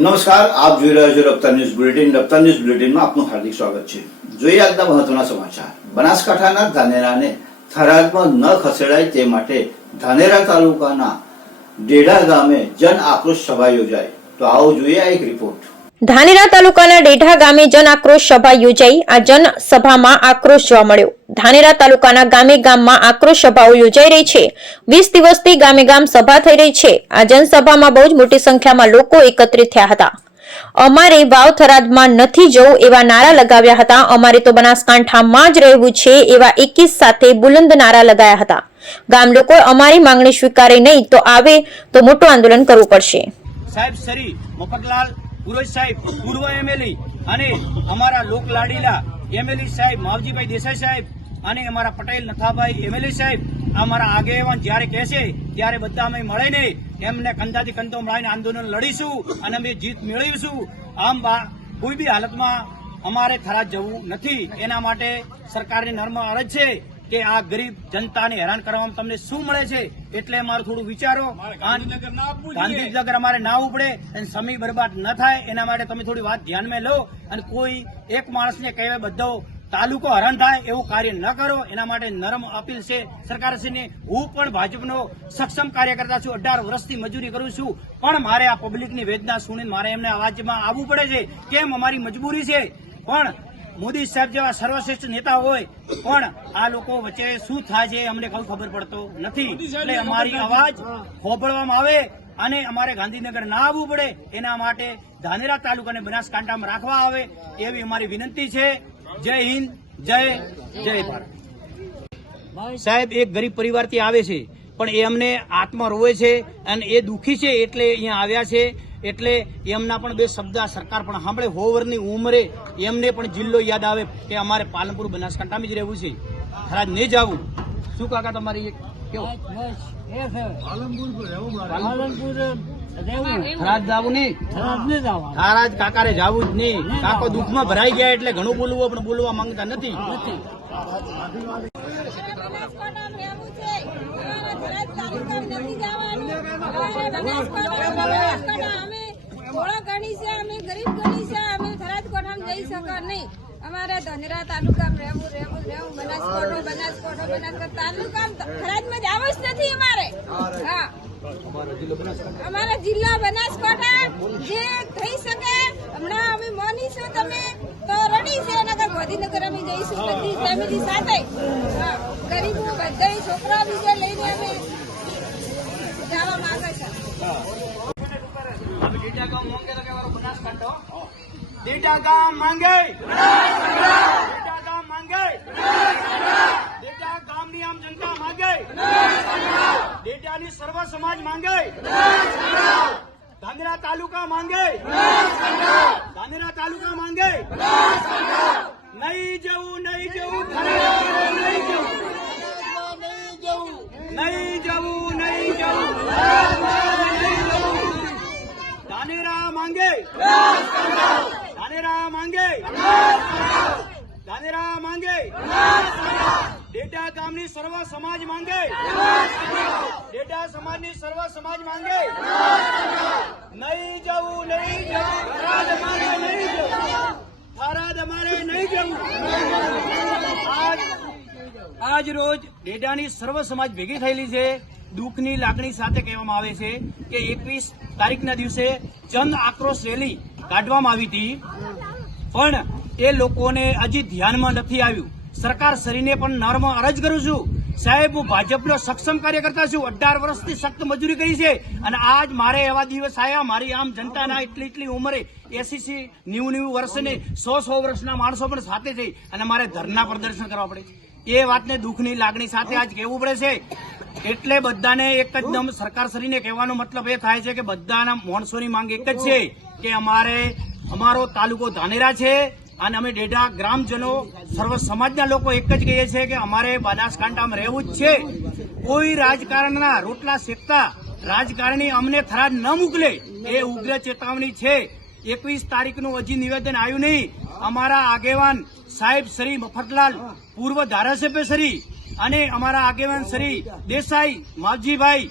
નમસ્કાર, આપ જોઈ રહ્યા છો Raftaar news bulletin. Raftaar news બુલેટિનમાં આપનું હાર્દિક સ્વાગત છે. જોઈએ આજના મહત્વના સમાચાર. બનાસકાંઠાના ધાનેરાને થરાદમાં ન ખસેડાય તે માટે ધાનેરા તાલુકાના ડેઢા ગામે જન આક્રોશ સભા યોજાય તો આવો જોઈએ આ એક રિપોર્ટ ધાનેરા તાલુકાના ડેઢા ગામે જન આક્રોશ સભા યોજાઈ. આ જન સભામાં આક્રોશ જોવા મળ્યો. ધાનેરા તાલુકાના ગામે ગામમાં આક્રોશ સભાઓ યોજાઈ રહી છે. વીસ દિવસથી ગામે ગામ સભા થઈ રહી છે. આ જનસભામાં બહુ જ મોટી સંખ્યામાં લોકો એકત્રિત થયા હતા. અમારે વાવ થરાદમાં નથી જવું એવા નારા લગાવ્યા હતા. અમારે તો બનાસકાંઠામાં જ રહેવું છે એવા એકીસ સાથે બુલંદ નારા લગાયા હતા. ગામ લોકોએ અમારી માંગણી સ્વીકારે નહીં તો આવે તો મોટું આંદોલન કરવું પડશે. સાહેબ સરી મફતલાલ પુરોહિત સાહેબ, પૂર્વ એમએલએ અને અમારા લોક લાડીલા એમએલએ સાહેબ, માવજીભાઈ દેસાઈ સાહેબ અને અમારા પટેલ નથાભાઈ એમએલએ સાહેબ અમારા આગેવાન જ્યારે કહેશે ત્યારે બધા અમે મળીને એમને કંધાથી કંધો મળીને આંદોલન લડીશું અને અમે જીત મેળવીશું. આમ કોઈ બી હાલતમાં અમારે ખરા જવું નથી. એના માટે સરકારની નર્મ અરજ છે. કે આ ગરીબ જનતાને હેરાન કરવામાં તમને શું મળે છે એટલે અમારું થોડું વિચારો. ગાંધીનગર અમારે ના ઉપડે અને સમય બરબાદ ન થાય. એના માટે તમે થોડી વાત ધ્યાનમાં લો અને કોઈ એક માણસને કહેવાય બધો તાલુકો હરણ થાય એવું કાર્ય ન કરો. એના માટે નરમ અપીલ છે સરકારશ્રીને. હું પણ ભાજપનો સક્ષમ કાર્યકર્તા છું. અઢાર વર્ષથી મજૂરી કરું છું. પણ મારે આ પબ્લિકની વેદના સુણીને મારે એમને અવાજમાં આવવું પડે છે. કેમ? અમારી મજબૂરી છે. પણ મોદી સાહેબ જેવા સર્વશ્રેષ્ઠ નેતા હોય પણ આ લોકો વચ્ચે શું થાય છે અમને કઈ ખબર પડતો નથી. એટલે અમારી અવાજ હોબળવામાં આવે અને અમારે ગાંધીનગર ના આવવું પડે એના માટે ધાનેરા તાલુકાને બનાસકાંઠામાં રાખવા આવે એવી અમારી વિનંતી છે. જય હિન્દ જય જય ભારત. સાહેબ એક ગરીબ પરિવારથી આવે છે પણ એ અમને આત્મા રોવે છે અને એ દુઃખી છે એટલે અહીંયા આવ્યા છે. એટલે એમના પણ બે શબ્દ સરકાર પણ સાંભળે. હોવરની ઉંમરે એમને પણ જિલ્લો યાદ આવે કે અમારે પાલનપુર બનાસકાંઠામાં જ રહેવું છે. ખરાજ નહીં જવું? શું કાકા તમારી એક કેવું? ખરાજ જવું નહીં? કાકારે જવું જ નહીં. કાકો દુઃખમાં ભરાઈ ગયા એટલે ઘણું બોલવું પણ બોલવા માંગતા નથી. જવાનું. થોડા ગણી છે, અમે ગરીબ ગણી છે, અમે થરાદ જઈ શકો નહીં. અમારે ધનરા તાલુકામાં રહેવું, રહેવું, રહેવું. બનાસકાંઠો, બનાસકાંઠો, બનાસકાંઠો. તાલુકામાં ત- થરાદમાં જ નથી અમારે. હા. અમારા જિલ્લા બનાસકાંઠા જે થઈ શકે હમણાં અમે માનીશું તમે તો રડી છે નગર ગાંધીનગર અમે જઈશું બધી ફેમિલી સાથે. ગરીબો બધા છોકરા બીજા લઈને અમે જવા માંગે છે ડેટા ગામ માંગે ડેટા ગામ માંગે ડેટા ગામની આમ જનતા માંગે ડેટાની સર્વ સમાજ માંગે ધાનેરા તાલુકા માંગે ધાનેરા તાલુકા માંગે નહીં જવું નહીં જવું નહીં જવું નહીં જવું નહીં જવું ધાનેરા માંગે ધાનેરા માંગે ધાનેરા માંગે ડેટા ગામની સર્વ સમાજ માંગે. ડેટા સમાજની સર્વ સમાજ માંગે. નહીં જવું નહીં જવું. નહીં જવું. થરાદ અમારે નહીં જવું. આજ રોજ ડેટાની સર્વ સમાજ ભેગી થયેલી છે. દુઃખની લાગણી સાથે કહેવામાં આવે છે કે એકવીસ તારીખના દિવસે જન આક્રોશ રેલી કાઢવામાં આવી હતી. પણ એ લોકોને હજી ધ્યાનમાં નથી આવ્યું. સરકાર શ્રીને પણ નર્મ અરજ કરું છું. સાહેબ, હું ભાજપનો સક્ષમ કાર્યકર્તા છું. અઢાર વર્ષથી સખ્ત મજૂરી કરી છે. અને આજ મારે એવા દિવસ આવ્યા મારી આમ જનતાના એટલી એટલી ઉંમરે એસીસી નેવું નેવું વર્ષને સો સો વર્ષના માણસો પણ સાથે છે. અને મારે ધરના પ્રદર્શન કરવા પડે એ વાતને દુઃખની લાગણી સાથે આજ કહેવું પડે છે. એટલે બધાને એક જ દમ સરકાર શરીને કહેવાનો મતલબ એ થાય છે કે બધાના માણસોની માંગ એક જ છે કે અમારે, અમારો તાલુકો ધાનેરા છે. અને અમે ડેઢા ગ્રામજનો, સર્વ સમાજના લોકો એક જ કહીએ છીએ કે અમારે બનાસકાંઠામાં રહેવું જ છે. કોઈ રાજકારણના રોટલા શેકતા રાજકારણી અમને થરાદ ન મોકલે એ ઉગ્ર ચેતવણી છે. એકવીસ તારીખનું હજી નિવેદન આવ્યું નહીં. અમારા આગેવાન સાહેબ શ્રી મફતલાલ, પૂર્વ ધારાસભ્ય શ્રી અને અમારા આગેવાન શ્રી દેસાઈ માવજીભાઈ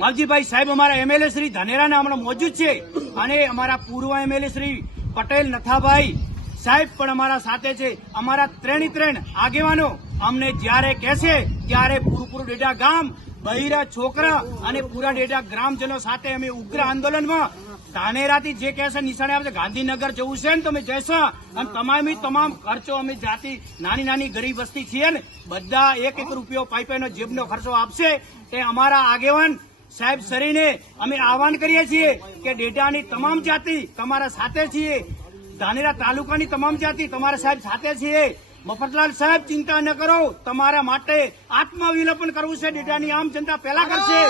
માવજીભાઈ સાહેબ અમારા એમએલએ શ્રી ધાનેરાના હમણાં મોજૂદ છે અને અમારા પૂર્વ એમએલએ શ્રી પટેલ નથાભાઈ સાહેબ પણ અમારા સાથે છે. અમારા ત્રણે ત્રણ આગેવાનો અમને જ્યારે કહેશે ત્યારે પૂરપુર ડેટા ગામ, બહિરા છોકરા અને પૂરા ડેટા ગ્રામજનો સાથે અમે ઉગ્ર આંદોલનમાં ધાનેરાથી જે કહેશે નિશાળે આવશે ગાંધીનગર જવું છે ને તમે જશો અને તમામ તમામ ખર્ચો અમે જાતિ નાની નાની ગરીબ વસ્તી છીએ ને, બધા એક એક રૂપિયો પાઇપેનો જેબનો ખર્ચો આપશે. તે અમારા આગેવાન સાહેબ સરીને અમે આહવાન કરીએ છીએ કે ડેટાની તમામ જાતિ તમારા સાથે છીએ. ધાનેરા તાલુકાની તમામ જાતિ તમારા સાહેબ સાથે છીએ. મફતલાલ સાહેબ ચિંતા ન કરો. તમારા માટે આત્મવિલોપન કરવું છે. ડેટાની આમ જનતા પહેલા કરશે.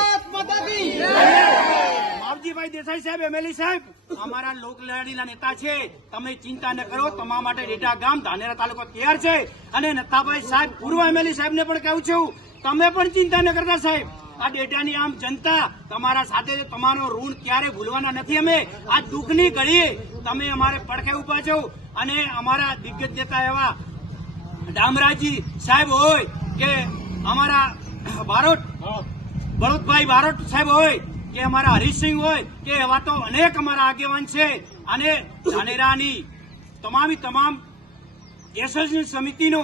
માવજીભાઈ દેસાઈ સાહેબ એમએલએ સાહેબ અમારા લોકલાડીના નેતા છે. તમે ચિંતા ન કરો. તમારા માટે ડેટા ગામ ધાનેરા તાલુકો તૈયાર છે. અને નથાભાઈ સાહેબ પૂર્વ એમએલએ સાહેબને પણ કહું છું તમે પણ ચિંતા ન કરતા સાહેબ. આ ડેટાની આમ જનતા તમારા સાથે તમારો ઋણ ક્યારે ભૂલવાના નથી અમે. આ દુઃખની ઘડીએ તમે અમારે પડખે ઊભા છો અને અમારા દિગ્ગજ નેતા એવા ડામરાજી સાહેબ હોય કે અમારા બારોટ ભરતભાઈ બારોટ સાહેબ હોય કે અમારા હરીશસિંહ હોય કે એવા તો અનેક અમારા આગેવાન છે. અને ધાનેરાની તમામ તમામ એસોસિએશન સમિતિનો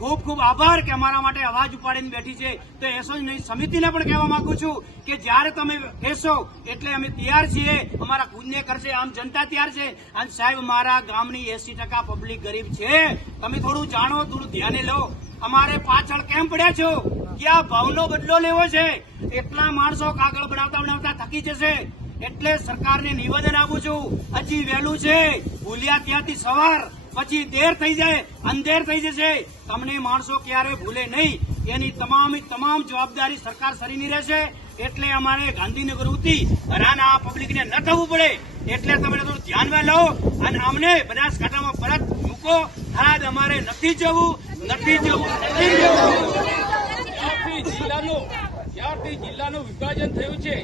ખૂબ ખૂબ આભાર કે અમારા માટે અવાજ ઉપાડીને બેઠી છે. તો એસોસિએશન સમિતિને પણ કહેવા માંગુ છું કે જ્યારે તમે કહેશો એટલે અમે તૈયાર છીએ. અમારા ખુદને કરશે, આમ જનતા તૈયાર છે. અને સાહેબ, મારા ગામની એસી ટકા પબ્લિક ગરીબ છે. તમે થોડું જાણો, થોડું ધ્યાને લો. અમારે પાછળ કેમ પડ્યા છો? ક્યાં ભાવનો બદલો લેવો છે? એટલા માણસો કાગળ બનાવતા બનાવતા થકી જશે. એટલે સરકારને નિવેદન આપું છું. હજી વહેલું છે. ભૂલ્યા ત્યાંથી સવાર. પછી દેર થઈ જાય, અંધેર થઈ જશે. તમને માણસો ક્યારે ભૂલે નહીં. એની તમામ તમામ જવાબદારી સરકાર સરીની રહેશે. એટલે અમારે ગાંધીનગર ઉતી રાના પબ્લિકને ન થવું પડે. એટલે તમે થોડું ધ્યાનમાં લો અને અમને બનાસકાંઠામાં પરત મૂકો. આજ અમારે નથી જવું નથી જવું નથી જવું. જ્યારથી જિલ્લાનું વિભાજન થયું છે,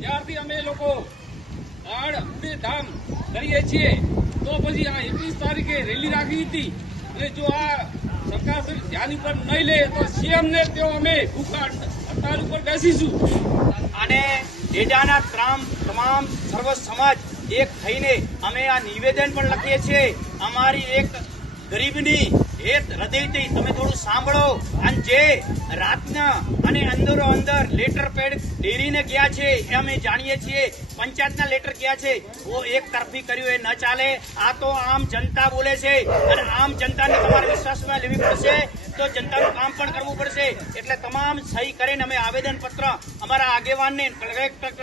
ત્યારથી અમે લોકો ધામ કરીએ છીએ. તો પછી આ એકવીસ તારીખે રેલી રાખી હતી. અને જો આ સરકાર ધ્યાન ઉપર નહીં લે, તો સીએમ ને તેઓ અમે ભૂખા હડતાલ ઉપર બેસીશું. અને ડેડાના ત્રામ, તમામ સર્વ સમાજ એક થઈને અમે આ નિવેદન પણ લખીએ છીએ. અમારી એક ગરીબની હેત હૃદયથી લેટર ગયા છે, એ છે. એ તો જનતા બોલે કામ પણ કરવું પડશે. એટલે તમામ સહી કરીને અમે આવેદન પત્ર અમારા આગેવાનને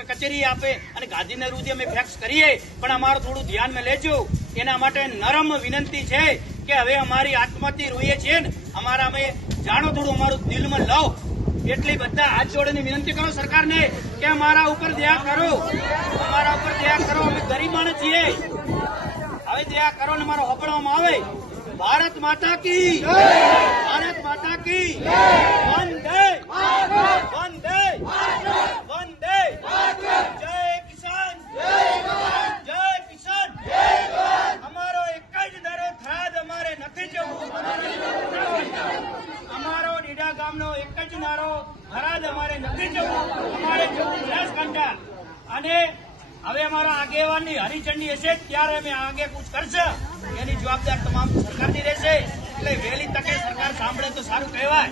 કચેરી આપે અને ગાંધીનગર સુધી અમે ફેક્સ કરીએ. પણ અમારું થોડું ધ્યાનમાં લેજો. એના માટે નરમ વિનંતી છે કે હવે અમારી આત્માથી રોઈએ છીએ ને અમારા અમે જાણો થોડું અમારું દિલમાં લો એટલી બધા હાથ જોડીને વિનંતી કરો સરકારને કે અમારા ઉપર દયા કરો. અમારા ઉપર દયા કરો અમે ગરીબ માણસ છીએ. હવે દયા કરો ને મારો હપડવામાં આવે. ભારત માતા કી. ભારત માતા કી. મહારાજ, અમારે નથી જવું અમારે જવું બનાસકાંઠા અને હવે અમારા આગેવાનની હરિચંડી હશે, ત્યારે અમે આગે કુછ કરશે. એની જવાબદાર તમામ સરકારની રહેશે. એટલે વહેલી તકે સરકાર સાંભળે તો સારું કહેવાય.